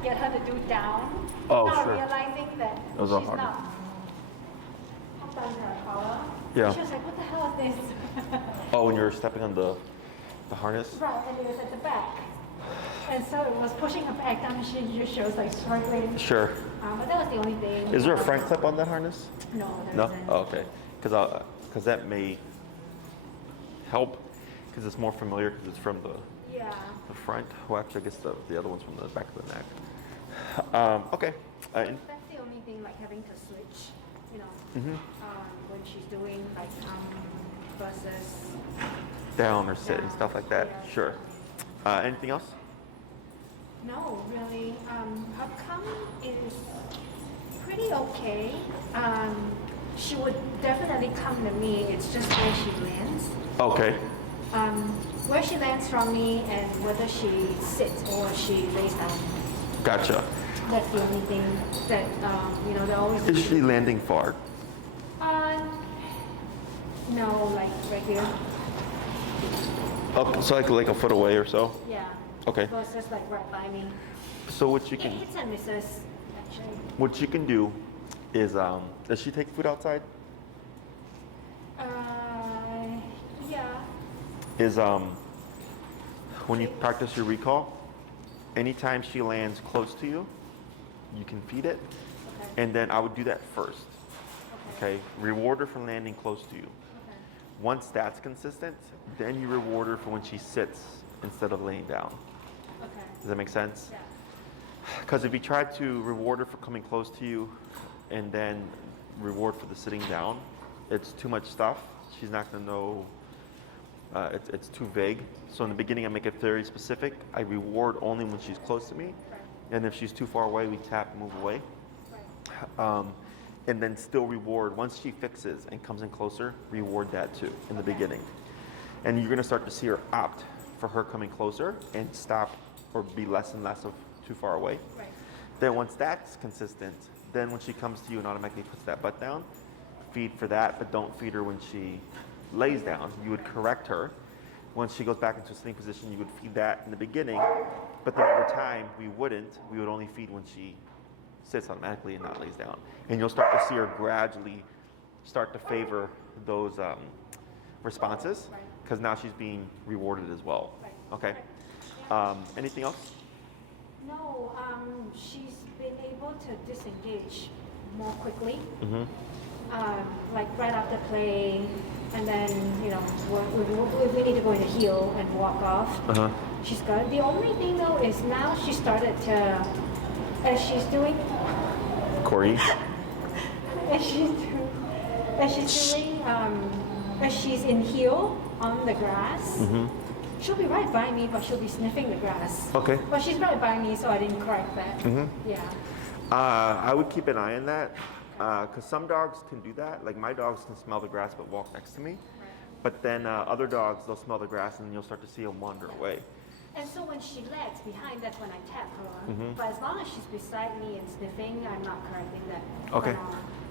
to get her to do down. Oh, not sure. realizing that Those she's are hard. not up on her collar. Yeah. She was like, what the hell is this? Oh, when you're stepping on the harness? Right, and it was at the back. And so it was pushing her back down. She was like struggling. Sure. But that was the only thing. Is there a front clip on that harness? No, there No? isn't. Oh, okay. Because that may help because it's more familiar because it's from the front. Well, actually, I guess the other one's from the back of the neck. Okay. That's the only thing, like having to switch, when she's doing like versus down or sit and stuff like that. Yeah. Sure. Anything else? No, really. Her come is pretty okay. She would definitely come to me. It's just where she lands. Okay. Where she lands from me and whether she sits or she lays down. Gotcha. That's the only thing that, they're always... Is she landing far? No, like right here. Oh, so like a foot away or so? Yeah. Okay. So it's just like right by me. So what you It can... hits and misses, actually. What you can do is, does she take food outside? Yeah. Is when you practice your recall, anytime she lands close to you, you can feed it. Okay. And then I would do that first. Okay. Reward her for landing close to you. Okay. Once that's consistent, then you reward her for when she sits instead of laying down. Okay. Does that make sense? Yeah. Because if you try to reward her for coming close to you and then reward for the sitting down, it's too much stuff. She's not going to know. It's too vague. So in the beginning, I make it very specific. I reward only when she's close to me. Right. And if she's too far away, we tap, move away. Right. And then still reward. Once she fixes and comes in closer, reward that too in the beginning. And you're going to start to see her opt for her coming closer and stop or be less and less of too far away. Right. Then once that's consistent, then when she comes to you and automatically puts that butt down, feed for that, but don't feed her when she lays down. You would correct her. Once she goes back into a sitting position, you would feed that in the beginning, but then over time, we would only feed when she sits automatically and not lays down. And you'll start to see her gradually start to favor those responses, because now she's being rewarded as well. Right. Okay? Yeah. Anything else? No, she's been able to disengage more quickly. Like right after play, and then if we need to go in the heel and walk off, she's got it. The only thing though is now she started to, as she's doing, Corey? as she's in heel on the grass. She'll be right by me, but she'll be sniffing the grass. Okay. But she's right by me, so I didn't correct that. Yeah. I would keep an eye on that, because some dogs can do that. Like my dogs can smell the grass but walk next to me. Right. But then other dogs, they'll smell the grass and then you'll start to see them wander away. And so when she lags behind, that's when I tap her. But as long as she's beside me and sniffing, I'm not correcting that. Okay,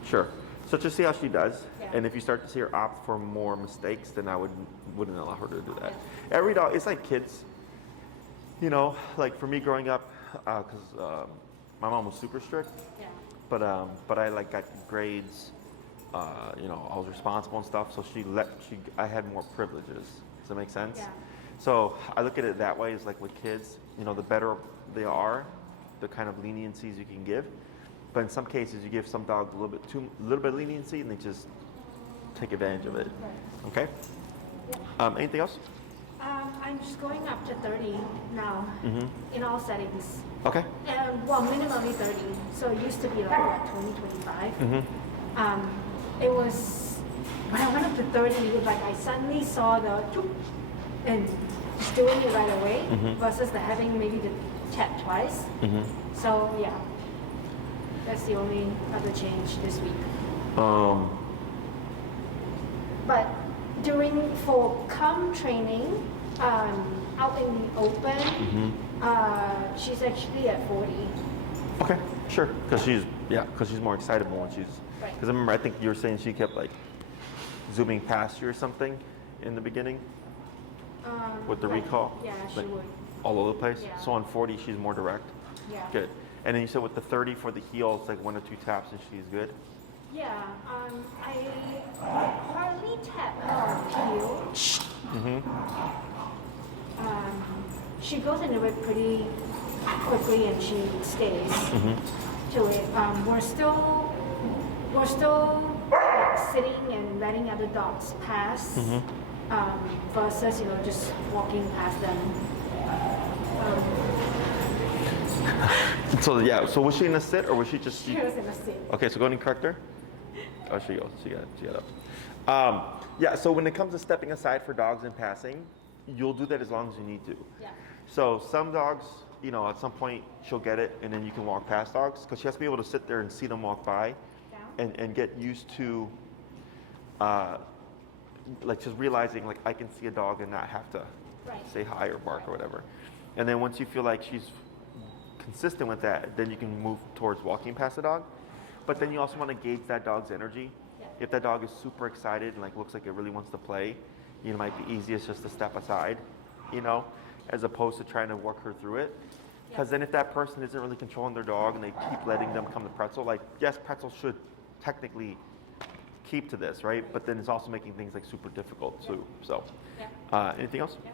sure. So just see how she does. Yeah. And if you start to see her opt for more mistakes, then I wouldn't allow her to do that. Every dog, it's like kids. Like for me growing up, because my mom was super strict. Yeah. But I like got grades. I was responsible and stuff. So I had more privileges. Does that make sense? Yeah. So I look at it that way. It's like with kids, the better they are, the kind of leniencies you can give. But in some cases, you give some dogs a little bit of leniency, and they just take advantage of it. Right. Okay. Yeah. Anything else? I'm just going up to 30 now in all settings. Okay. Minimally 30. So it used to be like 20, 25. It was when I went up to 30, it was like I suddenly saw the choop, and just doing it right away versus the having maybe the tap twice. So yeah, that's the only other change this week. But for come training, out in the open, she's actually at 40. Okay, sure. Because she's more excitable when she's. Right. Because I remember, I think you were saying she kept like zooming past you or something in the beginning with the recall. Yeah, she would. All over the place. Yeah. So on 40, she's more direct. Yeah. Good. And then you said with the 30 for the heel, it's like 1 or 2 taps and she's good? Yeah, I hardly tap her heel. She goes into it pretty quickly and she stays to it. We're still like sitting and letting other dogs pass versus just walking past them. So yeah, so was she in a sit or was she just? She was in a sit. Okay, so go ahead and correct her. Oh, she goes. She got up. Yeah. So when it comes to stepping aside for dogs and passing, you'll do that as long as you need to. Yeah. So some dogs, at some point she'll get it, and then you can walk past dogs because she has to be able to sit there and see them walk by, and get used to, like just realizing like I can see a dog and not have to say hi or bark or whatever. And then once you feel like she's consistent with that, then you can move towards walking past the dog. But then you also want to gauge that dog's energy. Yeah. If that dog is super excited and like looks like it really wants to play, it might be easiest just to step aside, as opposed to trying to work her through it. Because then if that person isn't really controlling their dog and they keep letting them come to Pretzel, like yes, Pretzel should technically keep to this, right? But then it's also making things like super difficult too. So, anything else? Yeah.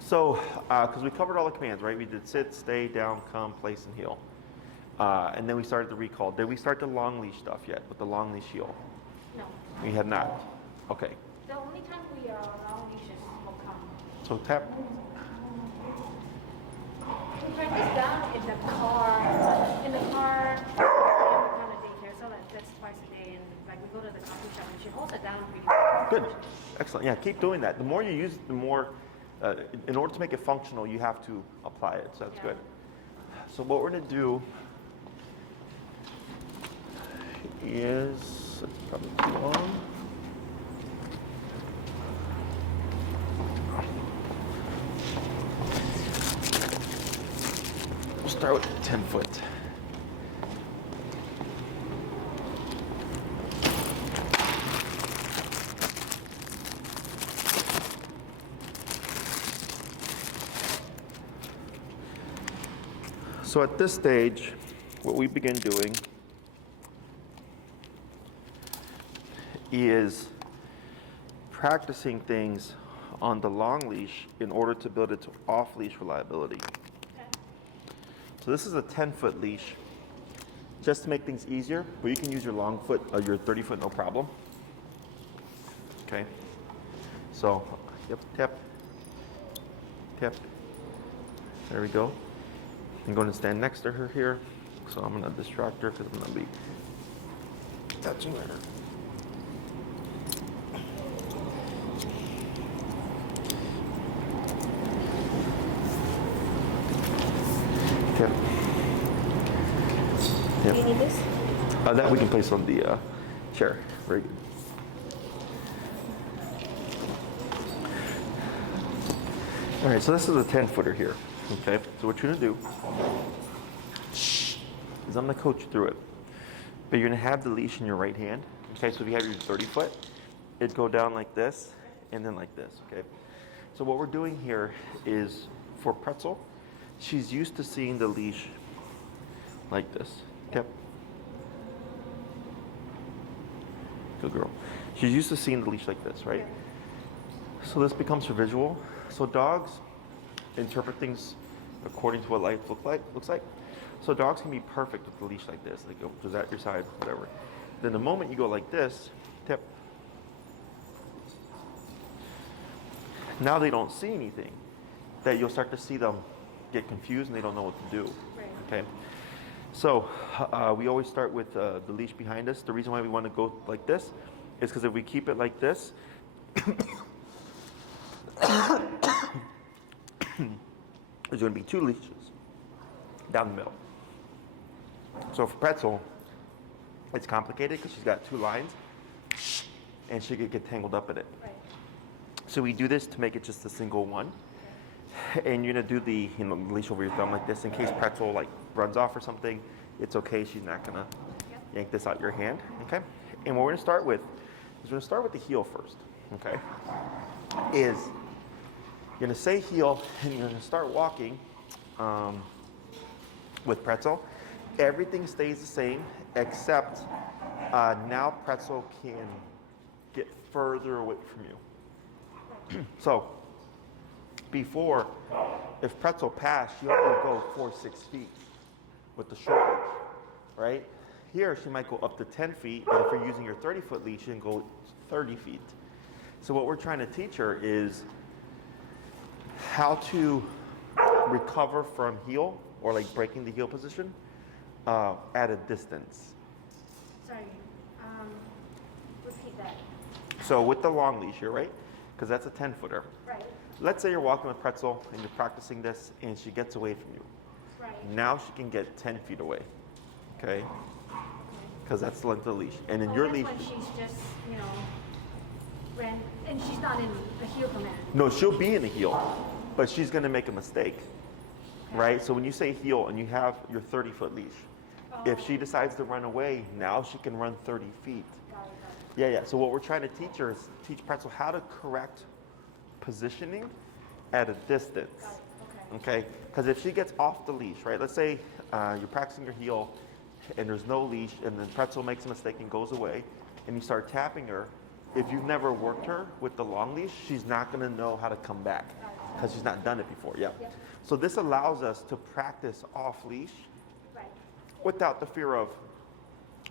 So, because we covered all the commands, right? We did sit, stay, down, come, place, and heel. And then we started the recall. Did we start the long leash stuff yet with the long leash heel? No. We have not. Okay. The only time we are on leashes will come. So tap. We practice down in the car. In the car, we have kind of daycare, so that's twice a day. And like we go to the coffee shop and she holds it down pretty well. Good. Excellent. Yeah, keep doing that. The more you use it, the more, in order to make it functional, you have to apply it. So that's good. So what we're going to do is, it's probably too long. We'll start with 10 foot. So at this stage, what we begin doing is practicing things on the long leash in order to build its off-leash reliability. Okay. So this is a 10-foot leash, just to make things easier, but you can use your long foot, your 30-foot, no problem. Okay. So, yep, tap, tap. There we go. I'm going to stand next to her here, so I'm going to distract her because I'm going to be touching her. Okay. Yep. Do you need this? That we can place on the chair. Very good. All right, so this is a 10-footer here. Okay, so what you're gonna do is I'm gonna coach you through it. But you're gonna have the leash in your right hand. Okay, so if you have your 30-foot, it'd go down like this and then like this, okay? So what we're doing here is, for Pretzel, she's used to seeing the leash like this. Yep. Good girl. She's used to seeing the leash like this, right? So this becomes her visual. So dogs interpret things according to what life looks like. So dogs can be perfect with the leash like this. They go just at your side, whatever. Then the moment you go like this, tip. Now they don't see anything. That you'll start to see them get confused and they don't know what to do. Right. Okay. So we always start with the leash behind us. The reason why we want to go like this is because if we keep it like this, there's going to be 2 leashes down the middle. So for Pretzel, it's complicated because she's got 2 lines and she could get tangled up in it. Right. So we do this to make it just a single one. And you're going to do the leash over your thumb like this in case Pretzel like runs off or something. It's okay. She's not going to yank this out your hand. Okay. And what we're going to start with is we're going to start with the heel first. Okay. You're going to say heel and you're going to start walking with Pretzel. Everything stays the same, except now Pretzel can get further away from you. So before, if Pretzel passed, you have to go 4 or 6 feet with the short leash, right? Here, she might go up to 10 feet, and if you're using your 30-foot leash, you can go 30 feet. So what we're trying to teach her is how to recover from heel, or like breaking the heel position, at a distance. Sorry, repeat that. So with the long leash here, right? Because that's a 10-footer. Right. Let's say you're walking with Pretzel and you're practicing this and she gets away from you. Right. Now she can get 10 feet away, okay? Because that's the length of the leash. And in your leash... When she's just, ran, and she's not in the heel command. No, she'll be in the heel, but she's going to make a mistake, right? So when you say heel and you have your 30-foot leash, if she decides to run away, now she can run 30 feet. Got it. Yeah. So what we're trying to teach her is teach Pretzel how to correct positioning at a distance. Okay? Because if she gets off the leash, right? Let's say you're practicing your heel and there's no leash, and then Pretzel makes a mistake and goes away, and you start tapping her. If you've never worked her with the long leash, she's not going to know how to come back because she's not done it before. Yep. So this allows us to practice off leash without the fear of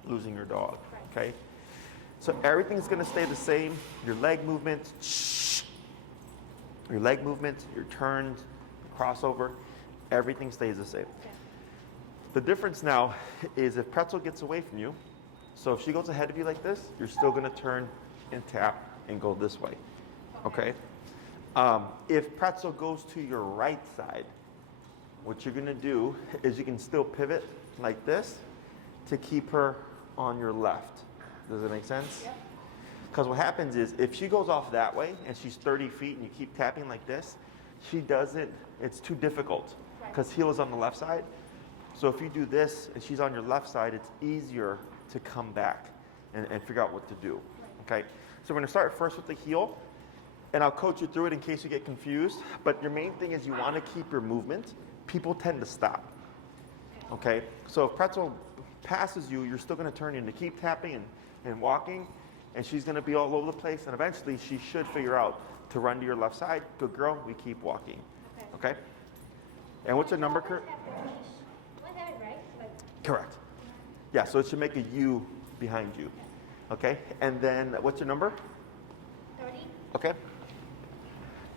losing your dog. Okay? So everything's going to stay the same. Your leg movement, your turns, crossover, everything stays the same. The difference now is if Pretzel gets away from you, so if she goes ahead of you like this, you're still going to turn and tap and go this way. Okay? If Pretzel goes to your right side, what you're going to do is you can still pivot like this to keep her on your left. Does that make sense? Because what happens is if she goes off that way and she's 30 feet and you keep tapping like this, she doesn't, it's too difficult because heel is on the left side. So if you do this and she's on your left side, it's easier to come back and figure out what to do. Okay? So we're going to start first with the heel, and I'll coach you through it in case you get confused. But your main thing is you want to keep your movement. People tend to stop. Okay? So if Pretzel passes you, you're still going to turn in to keep tapping and walking, and she's going to be all over the place, and eventually she should figure out to run to your left side. Good girl, we keep walking. Okay? And what's your number, Kurt? Correct. Yeah, so it should make a U behind you. Okay? And then what's your number? 30. Okay.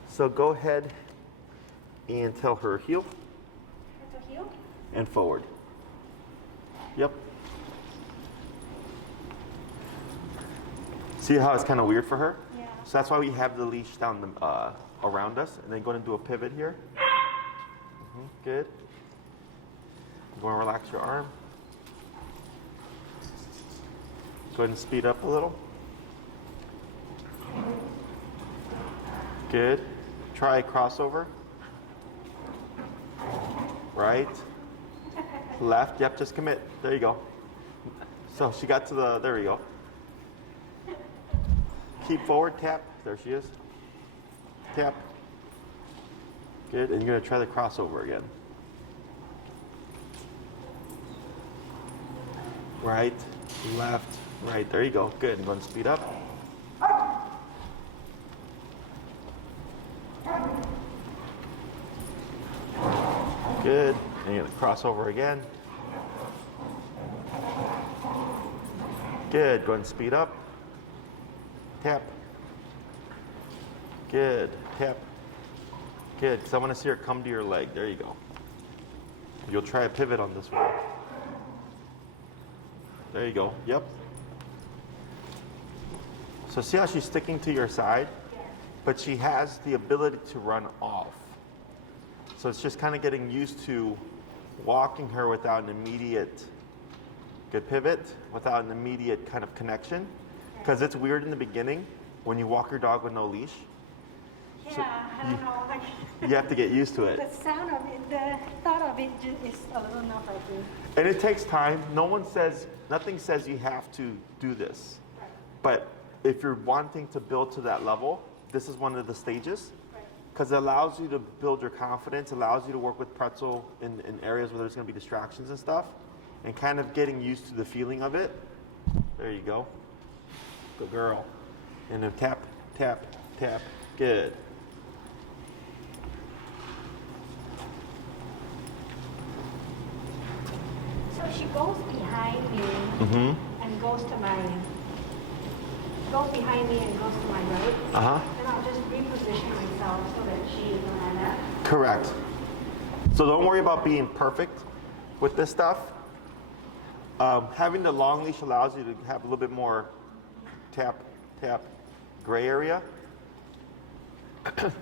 So go ahead and tell her heel. Heel? And forward. Yep. See how it's kind of weird for her? Yeah. So that's why we have the leash down around us, and then go ahead and do a pivot here. Good. Go and relax your arm. Go ahead and speed up a little. Good. Try crossover. Right. Left. Yep, just commit. There you go. So she got to the, there we go. Keep forward, tap. There she is. Tap. Good. And you're going to try the crossover again. Right, left, right. There you go. Good. And go and speed up. Good. And you're going to cross over again. Good. Go and speed up. Tap. Good. Tap. Good. Because I want to see her come to your leg. There you go. You'll try a pivot on this one. There you go. Yep. So see how she's sticking to your side? But she has the ability to run off. So it's just kind of getting used to walking her without an immediate good pivot, without an immediate kind of connection. Because it's weird in the beginning when you walk your dog with no leash. Yeah, So I don't know. Like, you have to get used to it. the sound of it, the thought of it is a little nerve-wracking. And it takes time. Nothing says you have to do this. But if you're wanting to build to that level, this is one of the stages. because it allows you to build your confidence, allows you to work with Pretzel in areas where there's going to be distractions and stuff, and kind of getting used to the feeling of it. There you go. Good girl. And then tap, tap, tap. Good. So she goes behind me and goes behind me and goes to my right. And I'll just reposition myself so that she is on that. Correct. So don't worry about being perfect with this stuff. Having the long leash allows you to have a little bit more tap, tap, gray area.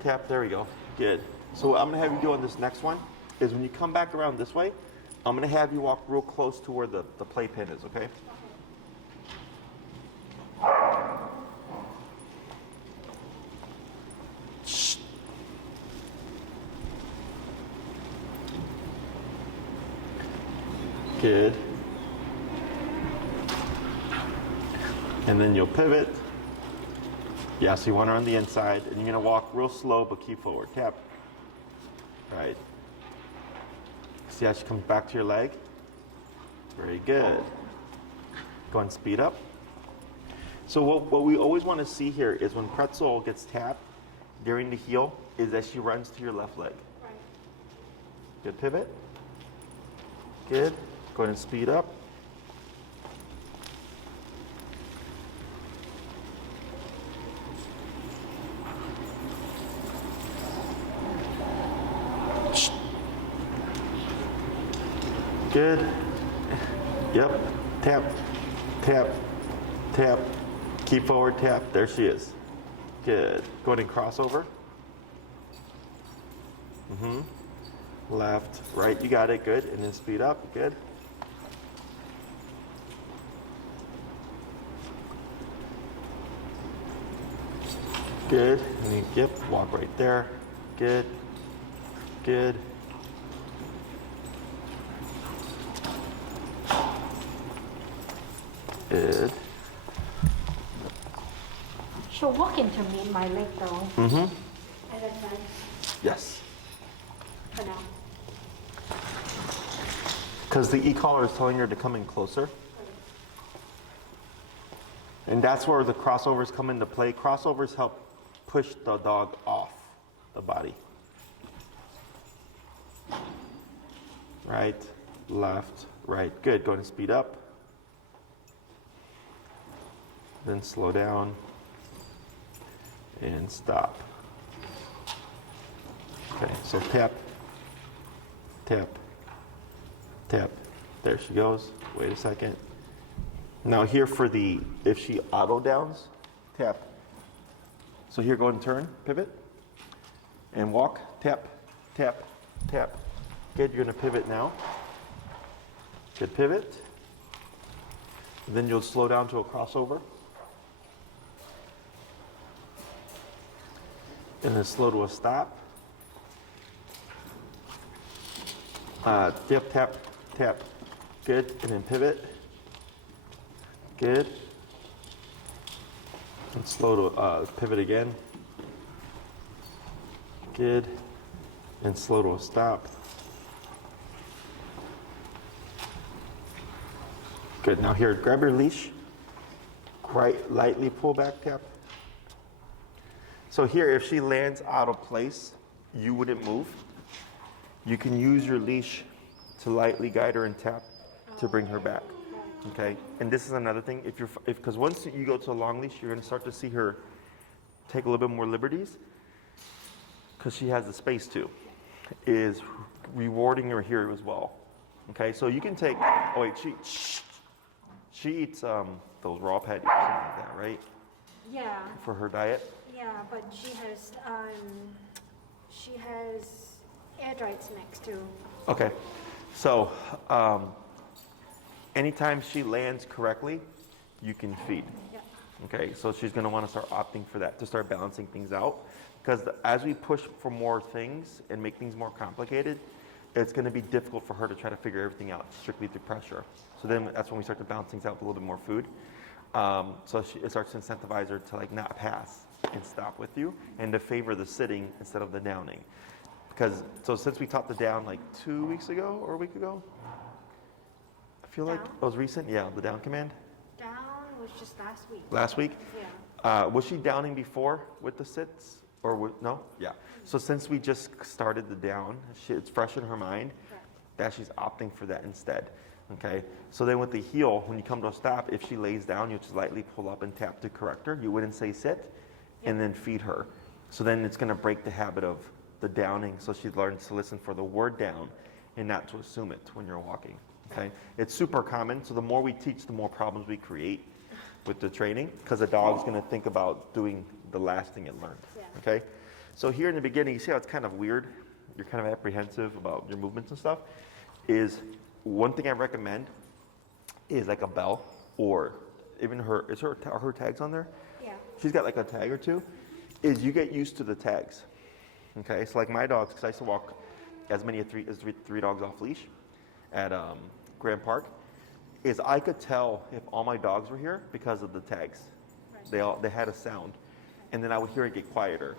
Tap, there we go. Good. So what I'm gonna have you do on this next one is when you come back around this way, I'm gonna have you walk real close to where the playpen is, okay? Good. And then you'll pivot. Yeah, so you want her on the inside, and you're gonna walk real slow, but keep forward. Tap. Right. See how she comes back to your leg? Very good. Go and speed up. So what we always want to see here is when Pretzel gets tapped during the heel, is that she runs to your left leg. Right. Good pivot. Good. Go ahead and speed up. Good. Yep. Tap, tap, tap. Keep forward, tap. There she is. Good. Go ahead and cross over. Left, right. You got it. Good. And then speed up. Good. Good. And then, yep. Walk right there. Good. Good. Good. She'll walk into me in my leg though. And that's nice Yes. for now. Because the e-collar is telling her to come in closer. And that's where the crossovers come into play. Crossovers help push the dog off the body. Right, left, right. Good. Go ahead and speed up. Then slow down and stop. Okay, so tap, tap, tap. There she goes. Wait a second. Now here for the, if she auto downs, tap. So here, go ahead and turn, pivot, and walk, tap, tap, tap. Good, you're gonna pivot now. Good pivot. Then you'll slow down to a crossover. And then slow to a stop. Yep, tap, tap. Good, and then pivot. Good. And slow to pivot again. Good. And slow to a stop. Good, now here, grab your leash. Right, lightly pull back, tap. So here, if she lands out of place, you wouldn't move. You can use your leash to lightly guide her and tap to bring her back. Okay, and this is another thing. Because once you go to a long leash, you're going to start to see her take a little bit more liberties, because she has the space to. Is rewarding her here as well. Okay, so you can take. Oh wait, she eats those raw patties like that, right? Yeah. For her diet. Yeah, but she has air dried snacks too. Okay, so anytime she lands correctly, you can feed. Yeah. Okay, so she's going to want to start opting for that to start balancing things out, because as we push for more things and make things more complicated, it's going to be difficult for her to try to figure everything out strictly through pressure. So then that's when we start to balance things out with a little bit more food. So it starts to incentivize her to like not pass. and stop with you, and to favor the sitting instead of the downing. So since we taught the down like 2 weeks ago or a week ago, I feel like it was recent. Yeah, the down command. Down was just last week. Last week? Yeah. Was she downing before with the sits? Or no? Yeah. So since we just started the down, it's fresh in her mind that she's opting for that instead. Okay? So then with the heel, when you come to a stop, if she lays down, you'll just lightly pull up and tap to correct her. You wouldn't say sit and then feed her. So then it's going to break the habit of the downing, so she learns to listen for the word down and not to assume it when you're walking. Okay? It's super common, so the more we teach, the more problems we create with the training, because the dog's going to think about doing the last thing it learned. Okay? So here in the beginning, you see how it's kind of weird? You're kind of apprehensive about your movements and stuff. Is one thing I recommend is like a bell, or even her tags on there? Yeah. She's got like a tag or two. Is you get used to the tags. Okay, so like my dogs, because I used to walk as many as three dogs off leash at Grand Park, is I could tell if all my dogs were here because of the tags. Right. They had a sound, and then I would hear it get quieter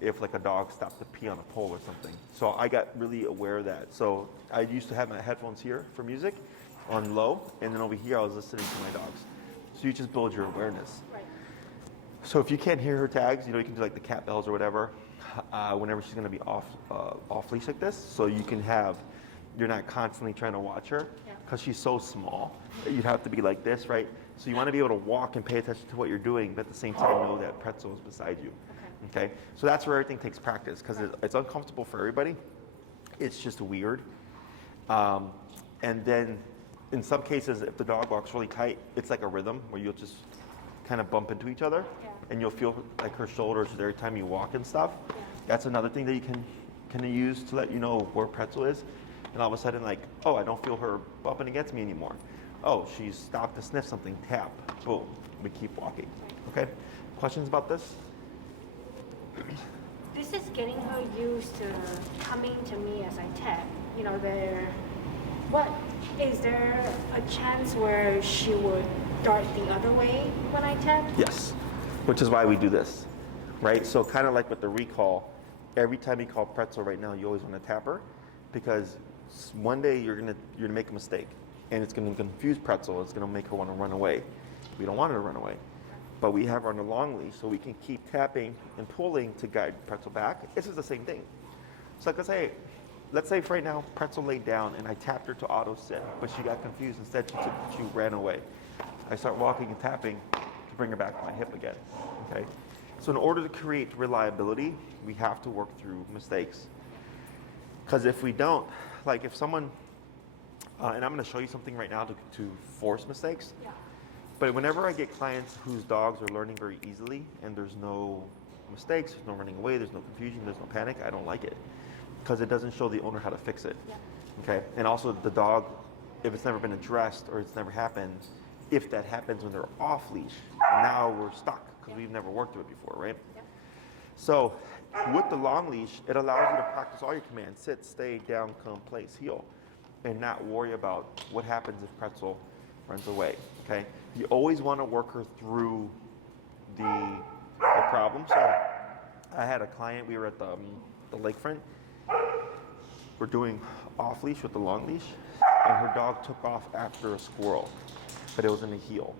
if like a dog stopped to pee on a pole or something. So I got really aware of that. So I used to have my headphones here for music on low, and then over here I was listening to my dogs. So you just build your awareness. Right. So if you can't hear her tags, you can do like the cat bells or whatever. Whenever she's going to be off leash like this, so you're not constantly trying to watch her, because she's so small. You'd have to be like this, right? So you want to be able to walk and pay attention to what you're doing, but at the same time know that Pretzel is beside you. Okay? So that's where everything takes practice, because it's uncomfortable for everybody. It's just weird. And then in some cases, if the dog walks really tight, it's like a rhythm where you'll just kind of bump into each other, and you'll feel like her shoulders every time you walk and stuff. That's another thing that you can use to let you know where Pretzel is. And all of a sudden, like, oh, I don't feel her bumping against me anymore. Oh, she's stopped to sniff something. Tap. Boom. We keep walking. Okay? Questions about this? This is getting her used to coming to me as I tap. Is there a chance where she would dart the other way when I tap? Yes, which is why we do this, right? So kind of like with the recall, every time you call Pretzel right now, you always want to tap her, because one day you're gonna make a mistake, and it's gonna confuse Pretzel. It's gonna make her want to run away. We don't want her to run away, but we have her on a long leash, so we can keep tapping and pulling to guide Pretzel back. This is the same thing. So let's say for right now, Pretzel laid down and I tapped her to auto sit, but she got confused. Instead, she ran away. I start walking and tapping to bring her back to my hip again. Okay. So in order to create reliability, we have to work through mistakes. Because if we don't, like if someone, and I'm going to show you something right now to force mistakes. Yeah. But whenever I get clients whose dogs are learning very easily and there's no mistakes, there's no running away, there's no confusion, there's no panic, I don't like it. Because it doesn't show the owner how to fix it. Yeah. Okay. And also the dog, if it's never been addressed or it's never happened, if that happens when they're off leash, now we're stuck because we've never worked with it before, right? Yep. So with the long leash, it allows you to practice all your commands: sit, stay, down, come, place, heel, and not worry about what happens if Pretzel runs away. Okay. You always want to work her through the problem. So I had a client. We were at the lakefront. We're doing off leash with the long leash, and her dog took off after a squirrel, but it was in the heel.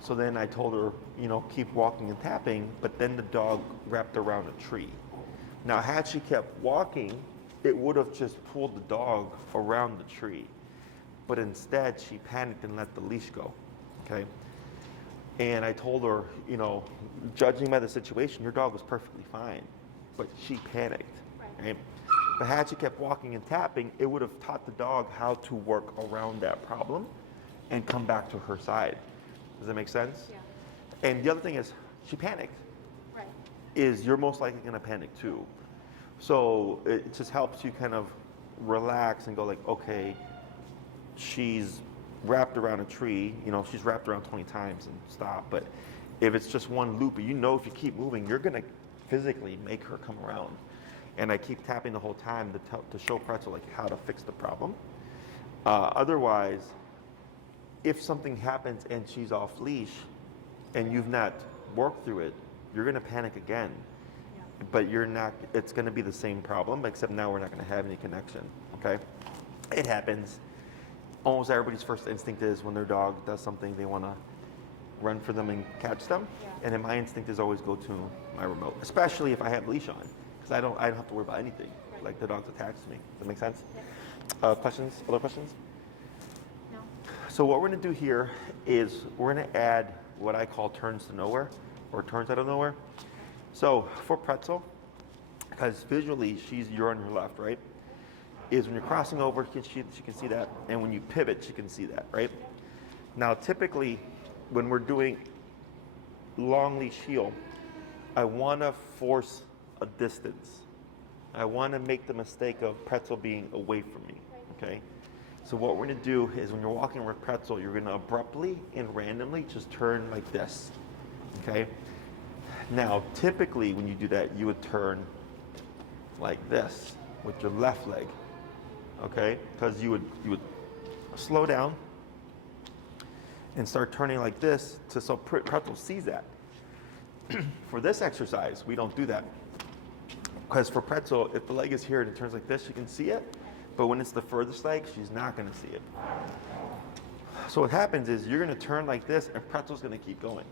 So then I told her, keep walking and tapping, but then the dog wrapped around a tree. Now, had she kept walking, it would have just pulled the dog around the tree. But instead, she panicked and let the leash go, okay? And I told her, judging by the situation, your dog was perfectly fine, but she panicked, right? But had she kept walking and tapping, it would have taught the dog how to work around that problem and come back to her side. Does that make sense? Yeah. And the other thing is, she panicked. Right. You're most likely going to panic too. So it just helps you kind of relax and go like, okay, she's wrapped around a tree, she's wrapped around 20 times and stop. But if it's just one loop, if you keep moving, you're going to physically make her come around. And I keep tapping the whole time to show Pretzel like how to fix the problem. Otherwise, if something happens and she's off leash and you've not worked through it, you're going to panic again. Yeah. But you're not, it's going to be the same problem, except now we're not going to have any connection, okay? It happens. Almost everybody's first instinct is when their dog does something, they want to run for them and catch them. Yeah. And then my instinct is always go to my remote, especially if I have leash on, because I don't have to worry about anything. Right. Like the dog's attached to me. Does that make sense? Yeah. Questions? Other questions? No. So what we're going to do here is we're going to add what I call turns to nowhere, or turns out of nowhere. So for Pretzel, because visually you're on your left, right? Is when you're crossing over, she can see that, and when you pivot, she can see that, right? Now, typically, when we're doing long leash heel, I want to force a distance. I want to make the mistake of Pretzel being away from me, okay? So what we're going to do is when you're walking with Pretzel, you're going to abruptly and randomly just turn like this, okay? Now, typically, when you do that, you would turn like this with your left leg, okay? Because you would slow down and start turning like this so Pretzel sees that. For this exercise, we don't do that. Because for Pretzel, if the leg is here and it turns like this, she can see it. But when it's the furthest leg, she's not going to see it. So what happens is you're going to turn like this and Pretzel's going to keep going.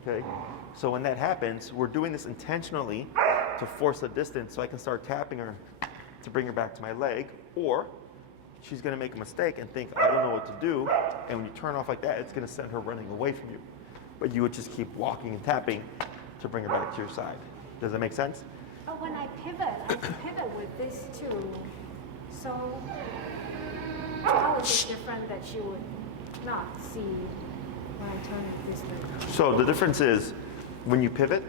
Okay? So when that happens, we're doing this intentionally to force the distance so I can start tapping her to bring her back to my leg, or she's going to make a mistake and think, I don't know what to do, and when you turn off like that, it's going to send her running away from you. But you would just keep walking and tapping to bring her back to your side. Does that make sense? Oh, when I pivot with this too. So how is it different that she would not see when I turn it this way? So the difference is when you pivot,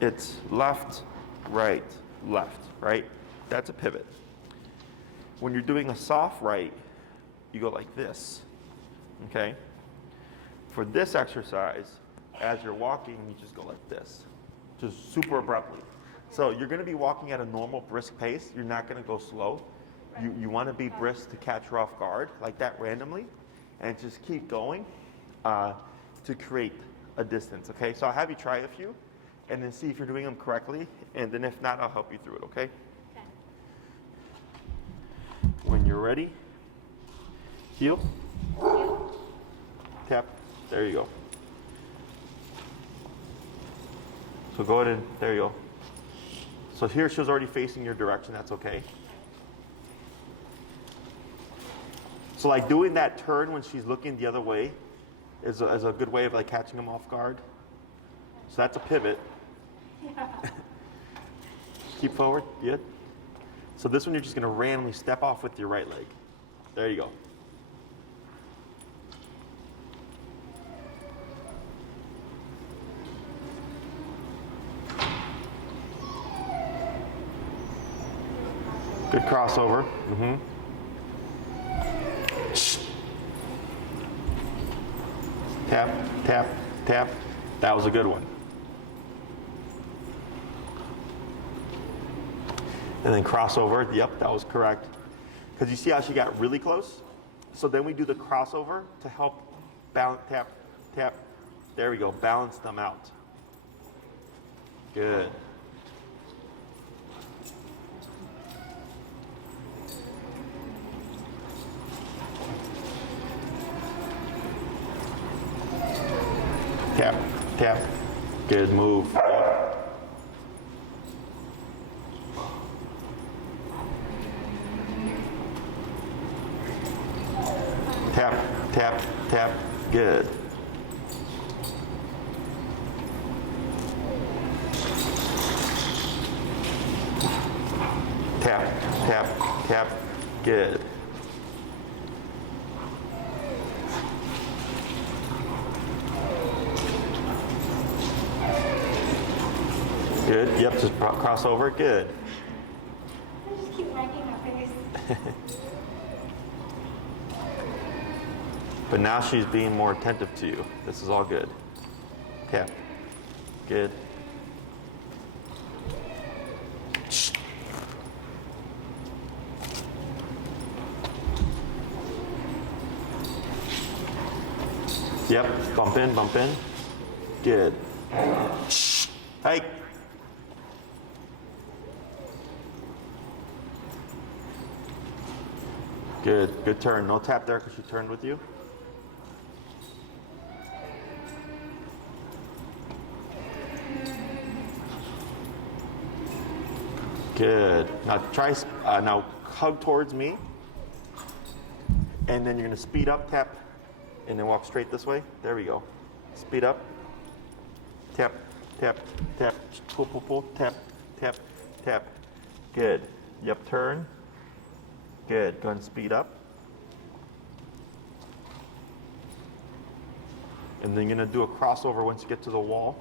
it's left, right, right? That's a pivot. When you're doing a soft right, you go like this, okay? For this exercise, as you're walking, you just go like this, just super abruptly. So you're going to be walking at a normal brisk pace. You're not going to go slow. You want to be brisk to catch her off guard, like that randomly, and just keep going to create a distance, okay? So I'll have you try a few, and then see if you're doing them correctly, and then if not, I'll help you through it, okay? When you're ready, heel, tap, there you go. So go ahead and, there you go. So here she was already facing your direction, that's okay. So like doing that turn when she's looking the other way is a good way of like catching them off guard. So that's a pivot. Yeah. Keep forward, good. So this one you're just gonna randomly step off with your right leg. There you go. Good crossover. Mm-hmm. Tap, tap, tap. That was a good one. And then crossover. Yep, that was correct. Because you see how she got really close? So then we do the crossover to help balance, tap, tap. There we go, balance them out. Good. Tap, tap. Good move. Tap, tap, tap. Good. Tap, tap, tap. Good. Good. Yep, just cross over. Good. I just keep wagging my face. But now she's being more attentive to you. This is all good. Tap. Good. Yep, bump in, bump in. Good. Hike. Good, good turn. No tap there because she turned with you. Good. Now try, now hug towards me. And then you're gonna speed up, tap, and then walk straight this way. There we go. Speed up. Tap, tap, tap, pull, pull, pull, tap, tap, tap. Good. Yep, turn. Good. Go ahead and speed up. And then you're gonna do a crossover once you get to the wall.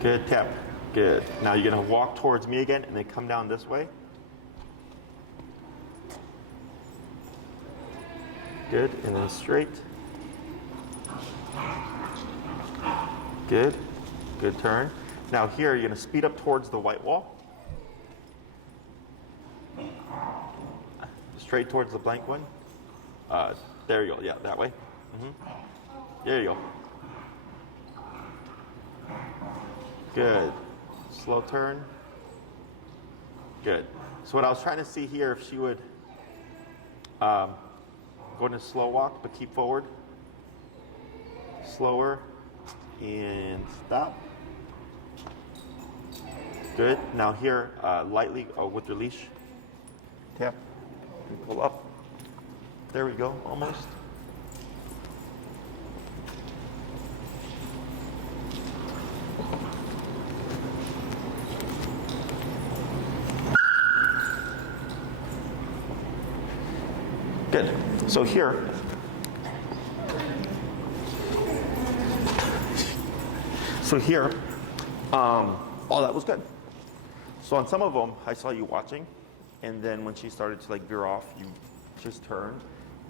Good, tap. Good. Now you're gonna walk towards me again and then come down this way. Good, and then straight. Good, good turn. Now here you're gonna speed up towards the white wall. Straight towards the blank one. There you go, yeah, that way. There you go. Good. Slow turn. Good. So what I was trying to see here, if she would go in a slow walk, but keep forward. Slower. And stop. Good. Now here, lightly with your leash. Tap. And pull up. There we go, almost. Good. So here, oh, that was good. So on some of them, I saw you watching, and then when she started to like veer off, you just turned,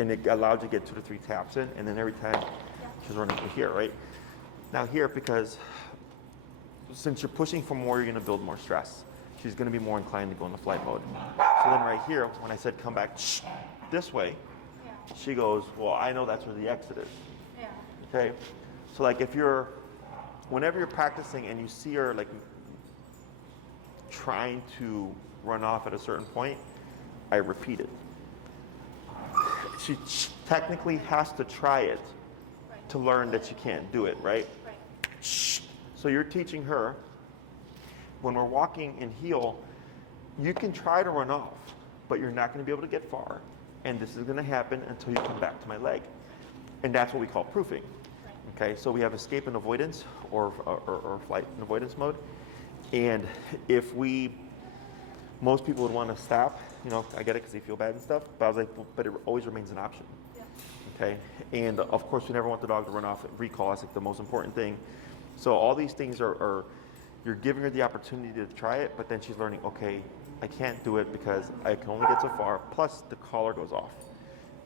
and it allowed you to get 2 to 3 taps in, and then every time she's running to here, right? Now here, because since you're pushing for more, you're gonna build more stress. She's gonna be more inclined to go into flight mode. So then right here, when I said come back this way, she goes, well, I know that's where the exit is. Yeah. Okay? So like whenever you're practicing and you see her like trying to run off at a certain point, I repeat it. She technically has to try it to learn that she can't do it, right? So you're teaching her, when we're walking in heel, you can try to run off, but you're not going to be able to get far. And this is going to happen until you come back to my leg. And that's what we call proofing. Okay, so we have escape and avoidance, or flight and avoidance mode. And if most people would want to stop, I get it because they feel bad and stuff, but I was like, but it always remains an option. Yeah. Okay, and of course we never want the dog to run off. Recall is like the most important thing. So all these things are you're giving her the opportunity to try it, but then she's learning, okay, I can't do it because I can only get so far, plus the collar goes off.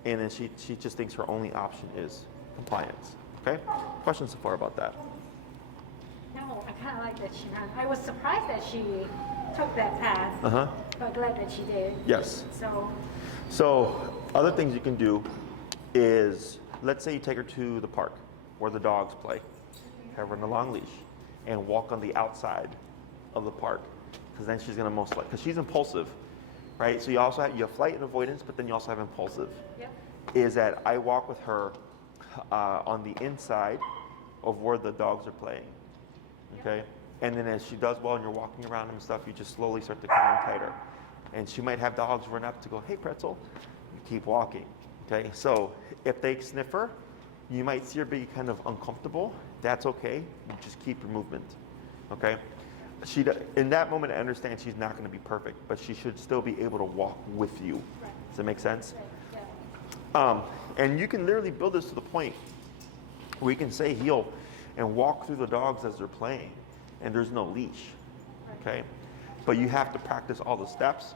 And then she just thinks her only option is compliance. Okay? Questions so far about that? No, I kind of like that she ran. I was surprised that she took that path, but glad that she did. Yes. So other things you can do is, let's say you take her to the park where the dogs play, have her on a long leash, and walk on the outside of the park. Because then she's going to most likely, because she's impulsive, right? So you have flight and avoidance, but then you also have impulsive. Yep. Is that I walk with her on the inside of where the dogs are playing, okay? Yep. And then as she does well and you're walking around and stuff, you just slowly start to come in tighter. And she might have dogs run up to go, hey, Pretzel. You keep walking, okay? So if they sniff her, you might see her be kind of uncomfortable. That's okay. You just keep your movement, okay? In that moment, I understand she's not going to be perfect, but she should still be able to walk with you. Right. Does that make sense? Right. Yeah. And you can literally build this to the point where you can say heel and walk through the dogs as they're playing, and there's no leash, okay? But you have to practice all the steps.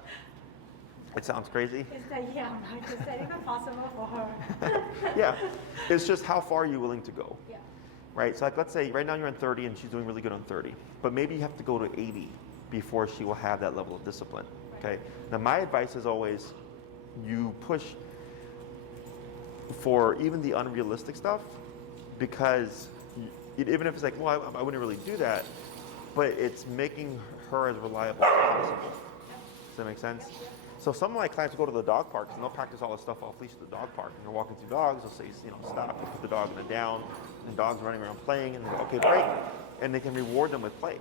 It sounds crazy. Is that even possible for her? Yeah. It's just how far are you willing to go? Yeah. Right? So like, let's say right now you're on 30 and she's doing really good on 30, but maybe you have to go to 80 before she will have that level of discipline, okay? Now my advice is always, you push for even the unrealistic stuff, because even if it's like, well, I wouldn't really do that, but it's making her as reliable as possible. Does that make sense? So some of my clients go to the dog parks and they'll practice all this stuff off leash at the dog park. And they're walking through dogs, they'll say, stop, and put the dog in a down, and the dog's running around playing, and they go, okay, break. And they can reward them with play.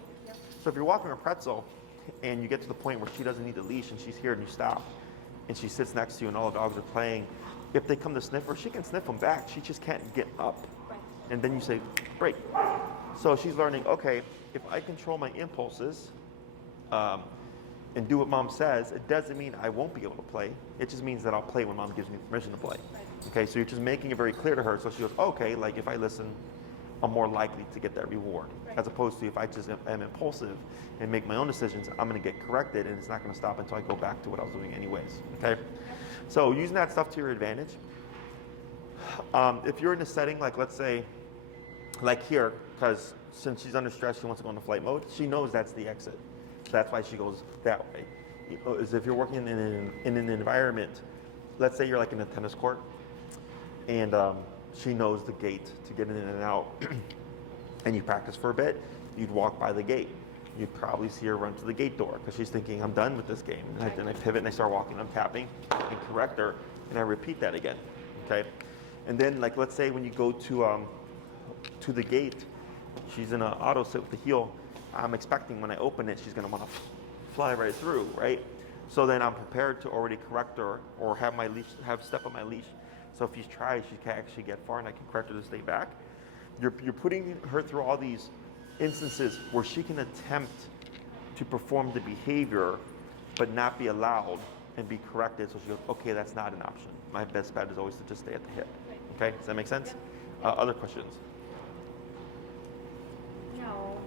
So if you're walking a Pretzel and you get to the point where she doesn't need a leash and she's here and you stop, and she sits next to you and all the dogs are playing, if they come to sniff her, she can sniff them back. She just can't get up. And then you say, break. So she's learning, okay, if I control my impulses, and do what mom says, it doesn't mean I won't be able to play. It just means that I'll play when mom gives me permission to play. Okay, so you're just making it very clear to her, so she goes, okay, like if I listen, I'm more likely to get that reward. As opposed to if I just am impulsive and make my own decisions, I'm gonna get corrected and it's not gonna stop until I go back to what I was doing anyways, okay? So using that stuff to your advantage. If you're in a setting, like let's say, like here, because since she's under stress, she wants to go into flight mode, she knows that's the exit. That's why she goes that way. Is if you're working in an environment, let's say you're like in a tennis court, and she knows the gate to get in and out, and you practice for a bit, you'd walk by the gate. You'd probably see her run to the gate door because she's thinking, I'm done with this game. And then I pivot and I start walking, I'm tapping, and correct her, and I repeat that again, okay? And then like let's say when you go to the gate, she's in an auto sit with the heel, I'm expecting when I open it, she's gonna wanna fly right through, right? So then I'm prepared to already correct her or have my leash, have step on my leash. So if she tries, she can actually get far and I can correct her to stay back. You're putting her through all these instances where she can attempt to perform the behavior, but not be allowed and be corrected. So she goes, okay, that's not an option. My best bet is always to just stay at the hip. Okay, does that make sense? Other questions? No,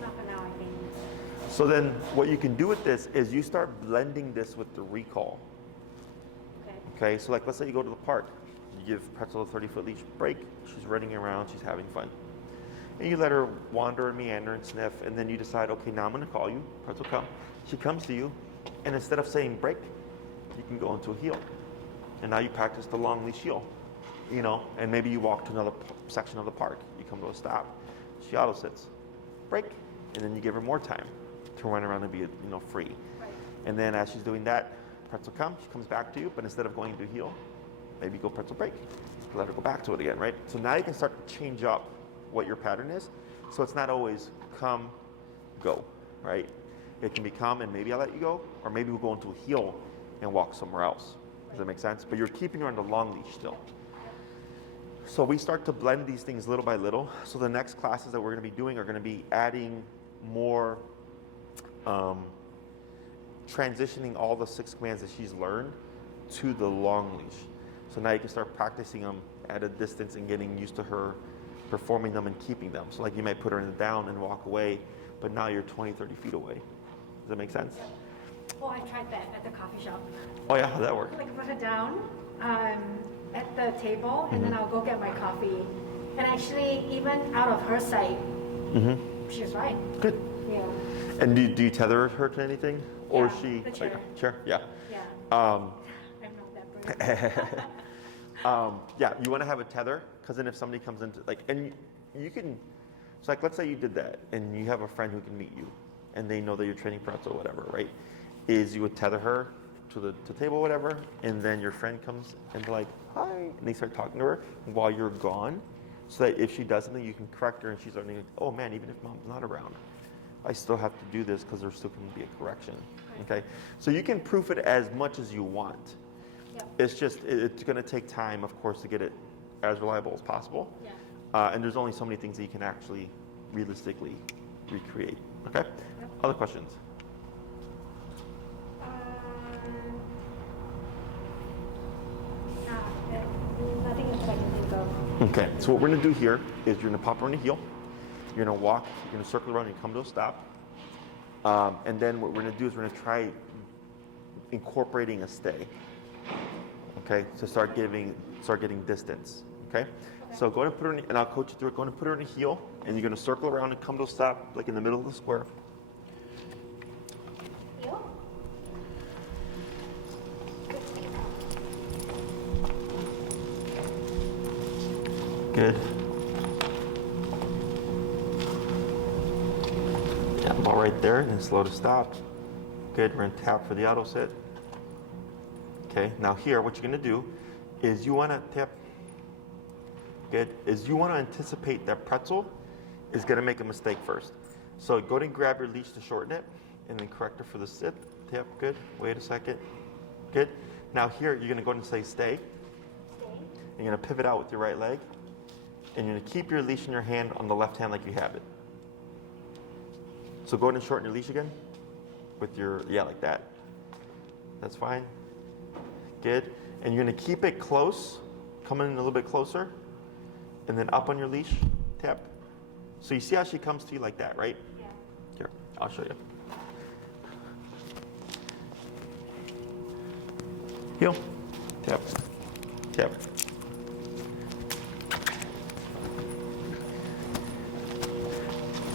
not for now, I think. So then what you can do with this is you start blending this with the recall. Okay, so like let's say you go to the park, you give Pretzel a 30-foot leash break, she's running around, she's having fun. And you let her wander and meander and sniff, and then you decide, okay, now I'm gonna call you, Pretzel come. She comes to you, and instead of saying break, you can go into a heel. And now you practice the long leash heel, and maybe you walk to another section of the park, you come to a stop, she auto sits, break, and then you give her more time to run around and be, free. Right. And then as she's doing that, Pretzel comes, she comes back to you, but instead of going into heel, maybe go Pretzel break. Let her go back to it again, right? So now you can start to change up what your pattern is. So it's not always come, go, right? It can be come and maybe I'll let you go, or maybe we'll go into a heel and walk somewhere else. Does that make sense? But you're keeping her on the long leash still. So we start to blend these things little by little. So the next classes that we're gonna be doing are gonna be adding more, transitioning all the 6 commands that she's learned to the long leash. So now you can start practicing them at a distance and getting used to her performing them and keeping them. So like you might put her in the down and walk away, but now you're 20, 30 feet away. Does that make sense? Oh, I tried that at the coffee shop. Oh yeah, how'd that work? Like put her down at the table, and then I'll go get my coffee. And actually, even out of her sight, she's right. Good. Yeah. And do you tether her to anything? Or is she the chair. Chair? Yeah. Yeah. Um, I'm not that brave. Yeah, you want to have a tether, because then if somebody comes into, and you can, so like let's say you did that, and you have a friend who can meet you, and they know that you're training Pretzel or whatever, right? Is you would tether her to the table or whatever, and then your friend comes and be like, hi, and they start talking to her while you're gone, so that if she does something, you can correct her, and she's learning, oh man, even if mom's not around, I still have to do this because there's still going to be a correction. Okay, so you can proof it as much as you want. Yep. It's just it's going to take time, of course, to get it as reliable as possible. Yeah. And there's only so many things that you can actually realistically recreate. Okay. Yep. Other questions? Nothing else I can think of. Okay. So what we're going to do here is you're going to pop her on the heel. You're going to walk. You're going to circle around and come to a stop. And then what we're going to do is we're going to try incorporating a stay. Okay, so start getting distance. Okay, so go ahead and put her in, and I'll coach you through it. Go ahead and put her in a heel, and you're going to circle around and come to a stop, like in the middle of the square. Heel? Good. Yeah, ball right there, and then slow to stop. Good, we're gonna tap for the auto sit. Okay, now here, what you're gonna do is you wanna tap, good, is you wanna anticipate that Pretzel is gonna make a mistake first. So go ahead and grab your leash to shorten it, and then correct her for the sit. Tap, good, wait a second, good. Now here, you're gonna go ahead and say stay. And you're gonna pivot out with your right leg, and you're gonna keep your leash in your hand on the left hand like you have it. So go ahead and shorten your leash again with your, yeah, like that. That's fine. Good. And you're gonna keep it close, coming in a little bit closer, and then up on your leash, tap. So you see how she comes to you like that, right? Yeah. Here, I'll show you. Heel, tap, tap.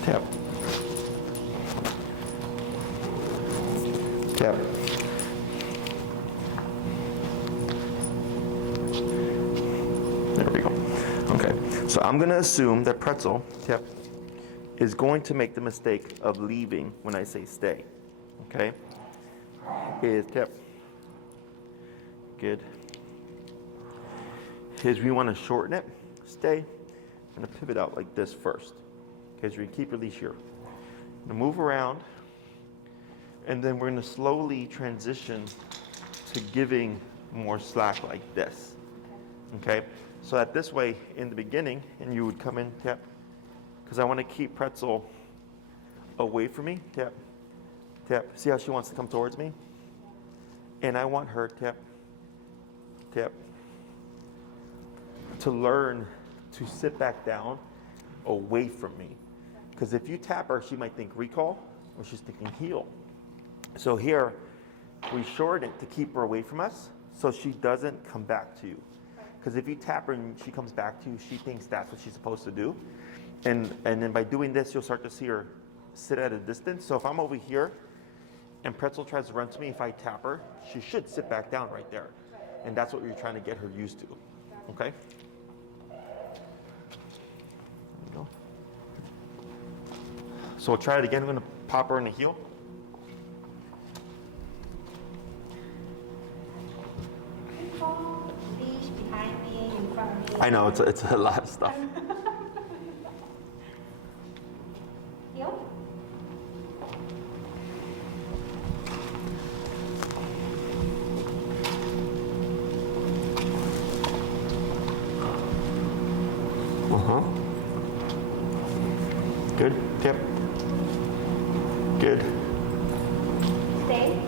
Tap. Tap. There we go. Okay, so I'm gonna assume that Pretzel, tap, is going to make the mistake of leaving when I say stay. Okay? Is tap. Good. Is we want to shorten it, stay, and pivot out like this first. Okay, so you keep your leash here. Now move around, and then we're going to slowly transition to giving more slack like this. Okay, so that this way in the beginning, and you would come in, tap, because I want to keep Pretzel away from me, tap, tap. See how she wants to come towards me? And I want her, tap, tap, to learn to sit back down away from me. Because if you tap her, she might think recall, or she's thinking heel. So here, we shorten it to keep her away from us, so she doesn't come back to you. Because if you tap her and she comes back to you, she thinks that's what she's supposed to do. And then by doing this, you'll start to see her sit at a distance. So if I'm over here, and Pretzel tries to run to me, if I tap her, she should sit back down right there. And that's what you're trying to get her used to. Okay? So we'll try it again. I'm going to pop her in the heel. Leash behind me, in front of me. I know, it's a lot of stuff. Heel. Uh-huh. Good. Tap. Good. Stay.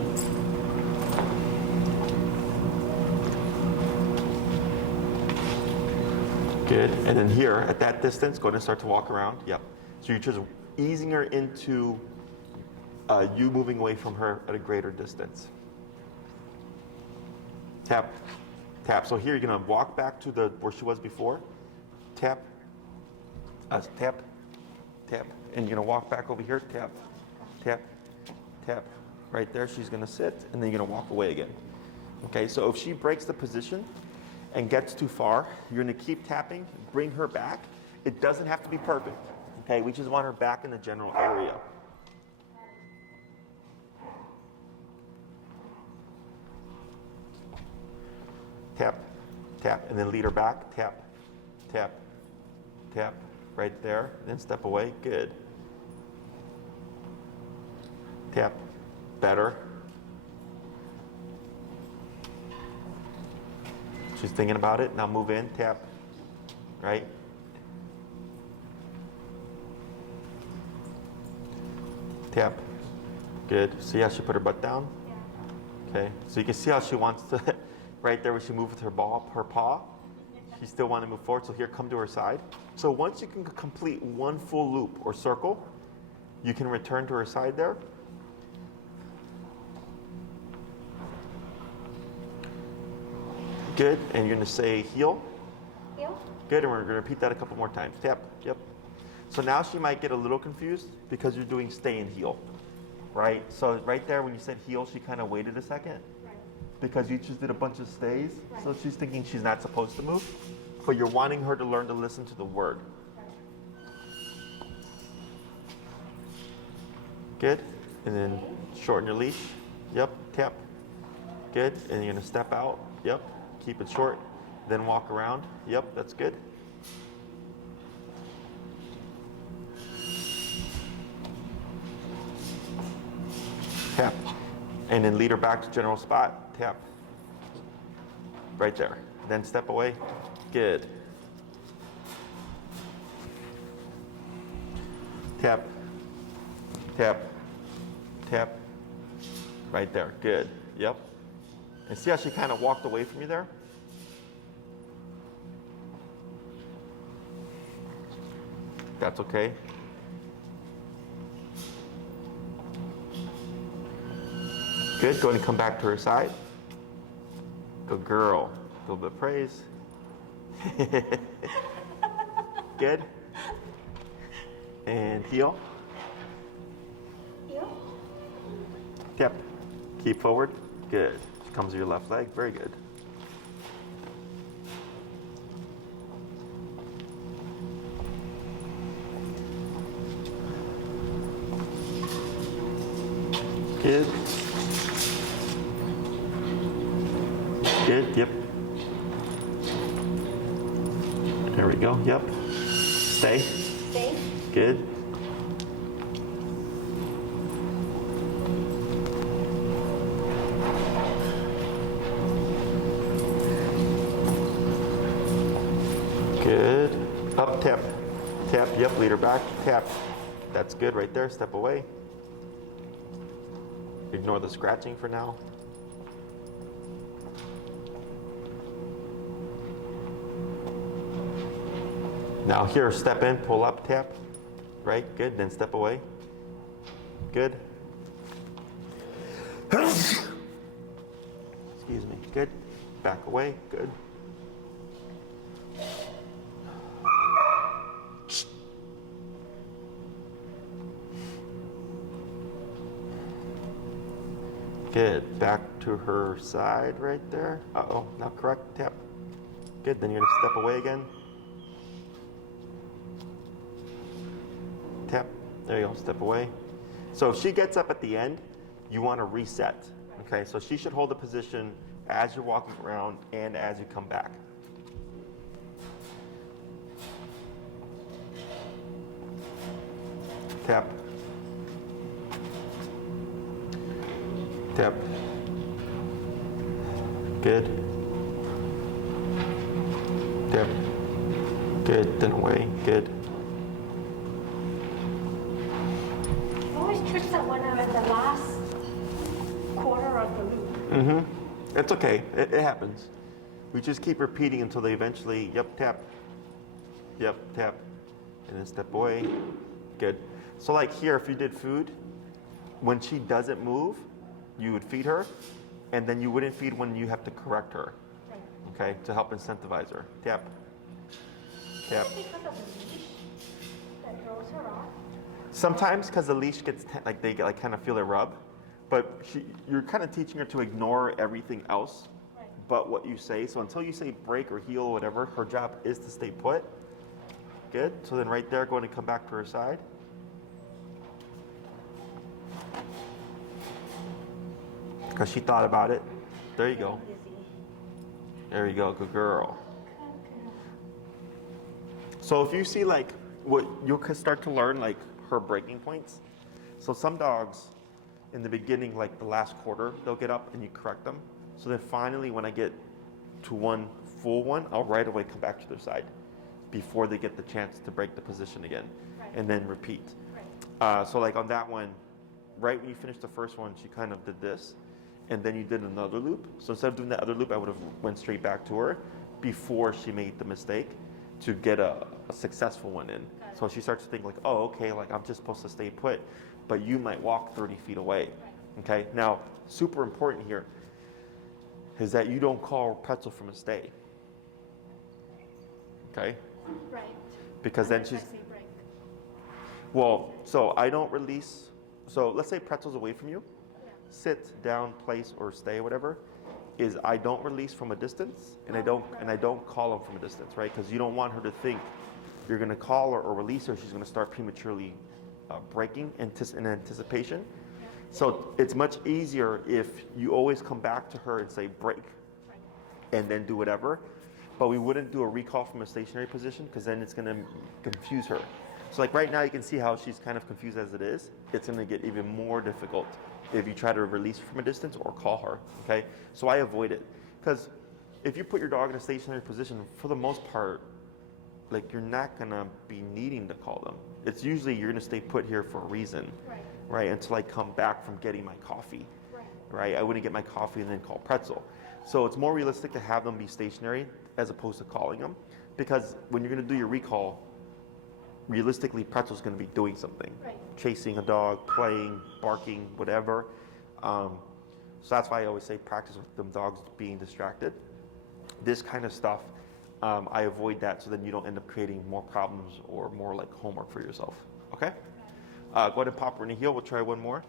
Good. And then here, at that distance, go ahead and start to walk around. Yep. So you're just easing her into you moving away from her at a greater distance. Tap. Tap. So here you're going to walk back to where she was before. Tap. Tap. Tap. And you're going to walk back over here. Tap. Tap. Tap. Right there. She's going to sit, and then you're going to walk away again. Okay, so if she breaks the position and gets too far, you're going to keep tapping, bring her back. It doesn't have to be perfect. Okay, we just want her back in the general area. Tap, tap, and then lead her back. Tap, tap, tap, right there. Then step away. Good. Tap, better. She's thinking about it. Now move in, tap, right? Tap. Good. See how she put her butt down? Yeah. Okay. So you can see how she wants to, right there where she moved with her paw. She still wants to move forward. So here, come to her side. So once you can complete one full loop or circle, you can return to her side there. Good. And you're going to say heel. Heel. Good. And we're going to repeat that a couple more times. Tap. Yep. So now she might get a little confused because you're doing stay and heel, right? So right there when you said heel, she kind of waited a second. Right. Because you just did a bunch of stays. Right. So she's thinking she's not supposed to move. but you're wanting her to learn to listen to the word. Good. And then shorten your leash. Yep. Tap. Good. And you're going to step out. Yep. Keep it short. Then walk around. Yep. That's good. Tap. And then lead her back to general spot. Tap. Right there. Then step away. Good. Tap. Tap. Tap. Right there. Good. Yep. And see how she kind of walked away from you there? That's okay. Good. Go ahead and come back to her side. Good girl. A little bit of praise. Good. And heel. Heel. Yep. Keep forward. Good. Comes to your left leg. Very good. Good. Good. Yep. There we go. Yep. Stay. Stay. Good. Good. Up, tap. Tap. Yep. Lead her back. Tap. That's good right there. Step away. Ignore the scratching for now. Now here, step in, pull up, tap. Right, good, then step away. Good. Excuse me, good. Back away, good. Good, back to her side right there. Uh-oh, now correct, tap. Good, then you're gonna step away again. Tap, there you go, step away. So if she gets up at the end, you wanna reset. Okay, so she should hold the position as you're walking around and as you come back. Tap. Tap. Good. Tap. Good. Then away. Good. I always twist that one out at the last quarter of the loop. Mm-hmm. It's okay. It happens. We just keep repeating until they eventually, yep, tap. Yep, tap. And then step away. Good. So like here, if you did food, when she doesn't move, you would feed her, and then you wouldn't feed when you have to correct her, okay, to help incentivize her. Tap, tap. Is it because of the leash that throws her off? Sometimes because the leash gets, like they like kind of feel it rub, but you're kind of teaching her to ignore everything else but what you say. So until you say break or heel or whatever, her job is to stay put. Good, so then right there, go ahead and come back to her side. Because she thought about it. There you go. There you go, good girl. So if you see like, what you'll start to learn like her breaking points. So some dogs in the beginning, like the last quarter, they'll get up and you correct them. So then finally when I get to one full one, I'll right away come back to their side before they get the chance to break the position again, and then repeat. So like on that one, right when you finished the first one, she kind of did this. And then you did another loop. So instead of doing that other loop, I would have went straight back to her before she made the mistake to get a successful one in. So she starts to think like, oh, okay, like I'm just supposed to stay put, but you might walk 30 feet away. Okay, now super important here is that you don't call Pretzel from a stay. Okay? Right. Because then she's, well, so I don't release, so let's say Pretzel's away from you. Sit, down, place, or stay, whatever. is I don't release from a distance, and I don't call them from a distance, right? Because you don't want her to think you're going to call her or release her. She's going to start prematurely breaking in anticipation. So it's much easier if you always come back to her and say break, and then do whatever. But we wouldn't do a recall from a stationary position because then it's going to confuse her. So like right now, you can see how she's kind of confused as it is. It's going to get even more difficult if you try to release her from a distance or call her, okay? So I avoid it. Because if you put your dog in a stationary position, for the most part, like you're not going to be needing to call them. It's usually you're going to stay put here for a reason, right? Until I come back from getting my coffee, right? I wouldn't get my coffee and then call Pretzel. So it's more realistic to have them be stationary as opposed to calling them. Because when you're going to do your recall, realistically, Pretzel's going to be doing something, chasing a dog, playing, barking, whatever. So that's why I always say practice with them dogs being distracted. This kind of stuff, I avoid that so then you don't end up creating more problems or more like homework for yourself. Okay? Go ahead and pop her in a heel. We'll try one more.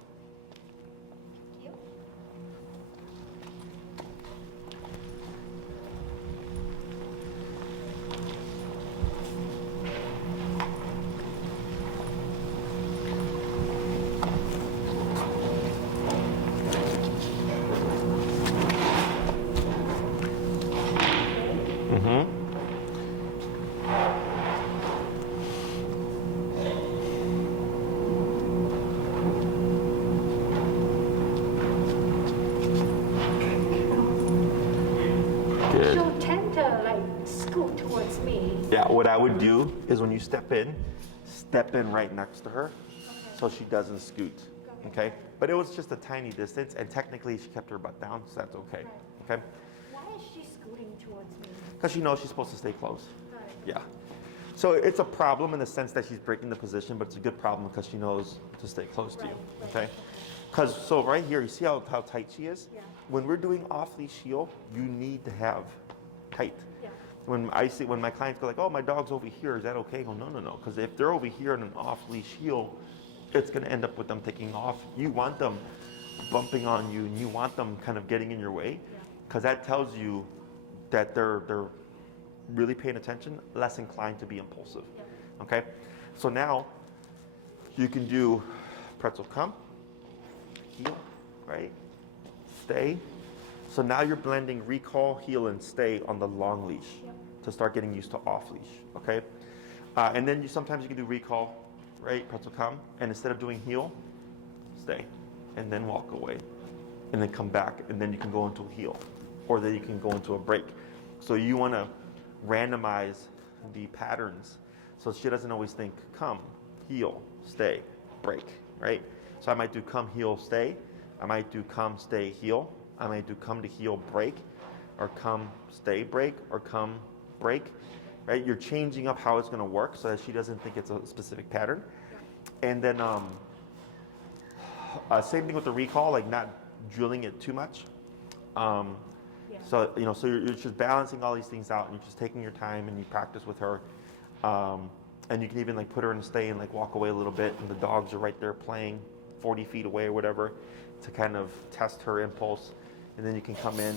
Yeah, what I would do is when you step in right next to her so she doesn't scoot, okay? But it was just a tiny distance, and technically she kept her butt down, so that's okay, okay? Why is she scooting towards me? Because she knows she's supposed to stay close. Yeah. So it's a problem in the sense that she's breaking the position, but it's a good problem because she knows to stay close to you, okay? Because, so right here, you see how tight she is? Yeah. When we're doing off-leash heel, you need to have tight. Yeah. When my clients go like, oh, my dog's over here, is that okay? I go, no. Because if they're over here in an off-leash heel, it's going to end up with them taking off. You want them bumping on you, and you want them kind of getting in your way, because that tells you that they're really paying attention, less inclined to be impulsive. Okay? So now you can do Pretzel come, heel, right? Stay. So now you're blending recall, heel, and stay on the long leash to start getting used to off leash, okay? And then sometimes you can do recall, right? Pretzel come, and instead of doing heel, stay, and then walk away, and then come back, and then you can go into a heel, or then you can go into a break. So you want to randomize the patterns so she doesn't always think come, heel, stay, break, right? So I might do come, heel, stay. I might do come, stay, heel. I might do come to heel, break, or come, stay, break, or come, break, right? You're changing up how it's going to work so that she doesn't think it's a specific pattern. And then same thing with the recall, like not drilling it too much. So so you're just balancing all these things out, and you're just taking your time and you practice with her. And you can even like put her in a stay and like walk away a little bit, and the dogs are right there playing 40 feet away or whatever to kind of test her impulse. And then you can come in,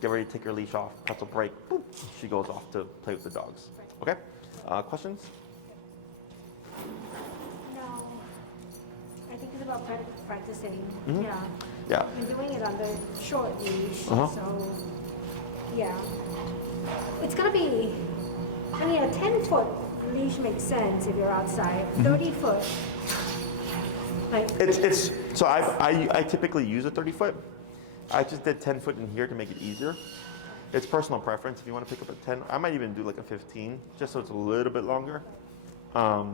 get ready to take your leash off, pretzel break, boop, she goes off to play with the dogs. Okay? Questions? No. I think it's about practicing. Yeah. I'm doing it on the short leash, so yeah. It's gonna be, I mean, a 10-foot leash makes sense if you're outside. 30-foot. Like So I typically use a 30-foot. I just did 10-foot in here to make it easier. It's personal preference. If you want to pick up a 10, I might even do like a 15, just so it's a little bit longer. But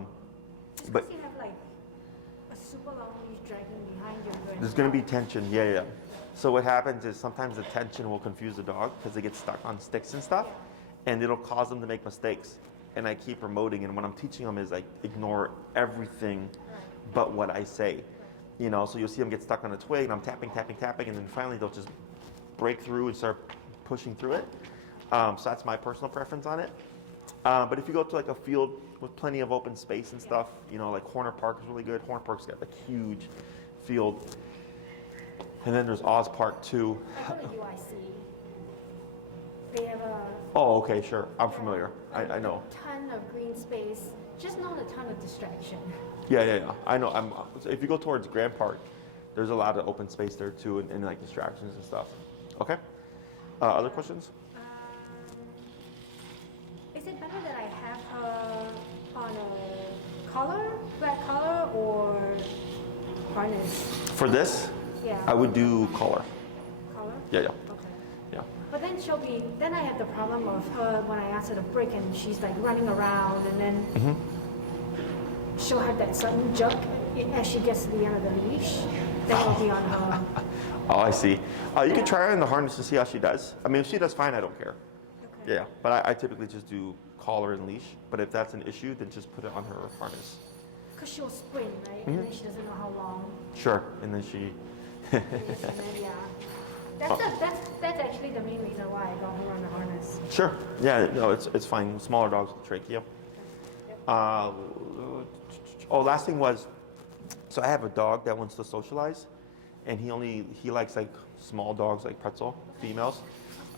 you have like a super long leash dragging behind you. There's going to be tension, yeah. So what happens is sometimes the tension will confuse the dog because they get stuck on sticks and stuff, and it'll cause them to make mistakes. And I keep promoting, and what I'm teaching them is like ignore everything but what I say. So you'll see them get stuck on a twig, and I'm tapping, and then finally they'll just break through and start pushing through it. So that's my personal preference on it. But if you go to like a field with plenty of open space and stuff, like Horner Park is really good. Horner Park's got a huge field. And then there's Oz Park 2. I go to UIC. They have a Oh, okay, sure. I'm familiar. I know. ton of green space, just not a ton of distraction. Yeah. I know. If you go towards Grand Park, there's a lot of open space there too, and like distractions and stuff. Okay. Other questions? Is it better that I have her on a collar, black collar, or harness? For this, Yeah. I would do collar. Collar? Yeah. Okay. Yeah. But then then I have the problem of her when I ask her to break and she's like running around, and then she'll have that sudden jerk as she gets to the end of the leash. That will be on her. Oh, I see. You can try her in the harness to see how she does. I mean, if she does fine, I don't care. Okay. Yeah, but I typically just do collar and leash. But if that's an issue, then just put it on her harness. Because she'll spring, right? And then she doesn't know how long. Sure, and then she. And then, yeah. That's actually the main reason why I got her on the harness. Sure. Yeah. No, it's fine. Smaller dogs with trachea. Last thing was, so I have a dog that wants to socialize, and he likes like small dogs like Pretzel, females,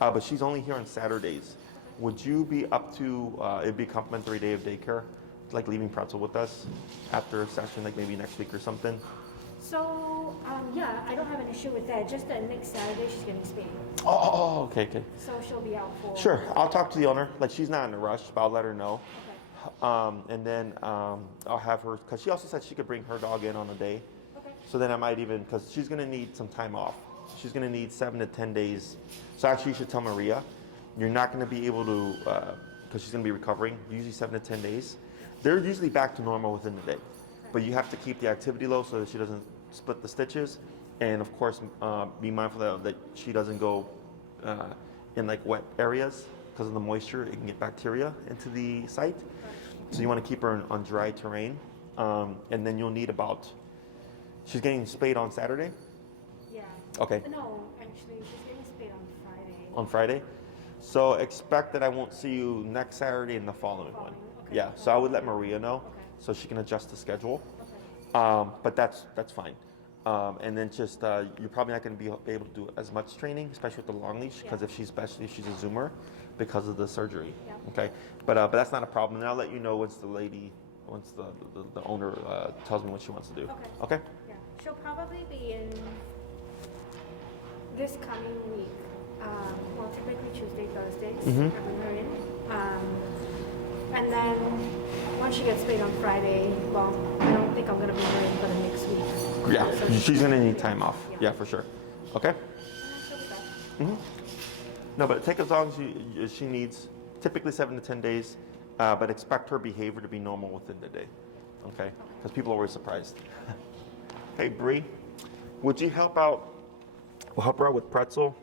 but she's only here on Saturdays. Would you be up to, it'd be a complimentary day of daycare, like leaving Pretzel with us after a session, like maybe next week or something? So, yeah, I don't have an issue with that. Just that next Saturday she's getting spayed. Oh, okay. So she'll be out for... Sure, I'll talk to the owner. Like, she's not in a rush, but I'll let her know. Okay. And then I'll have her, because she also said she could bring her dog in on a day. Okay. So then I might even, because she's going to need some time off. She's going to need 7 to 10 days. So actually you should tell Maria, you're not going to be able to, because she's going to be recovering, usually 7 to 10 days. They're usually back to normal within the day. But you have to keep the activity low so that she doesn't split the stitches. And of course, be mindful that she doesn't go in like wet areas, because of the moisture, it can get bacteria into the site. So you want to keep her on dry terrain. And then you'll need she's getting spayed on Saturday? Yeah. Okay. No, actually, she's getting spayed on Friday. On Friday? So expect that I won't see you next Saturday and the following one. Okay. Yeah, so I would let Maria know, Okay. so she can adjust the schedule. Okay. But that's fine. And then just, you're probably not going to be able to do as much training, especially with the long leash, because especially if she's a zoomer, because of the surgery. Yeah. Okay, but that's not a problem. And I'll let you know once the owner tells me what she wants to do. Okay. Okay. Yeah. She'll probably be in this coming week. Well, typically Tuesday, Thursdays. I bring her in. And then once she gets spayed on Friday, well, I don't think I'm going to bring her in for the next week. Yeah, So she's going to need time off. Yeah, for sure. Okay. And then she'll be back. No, but take as long as she needs, typically 7 to 10 days, but expect her behavior to be normal within the day, okay? Because people are always surprised. Hey, Bree, would you help her out with Pretzel?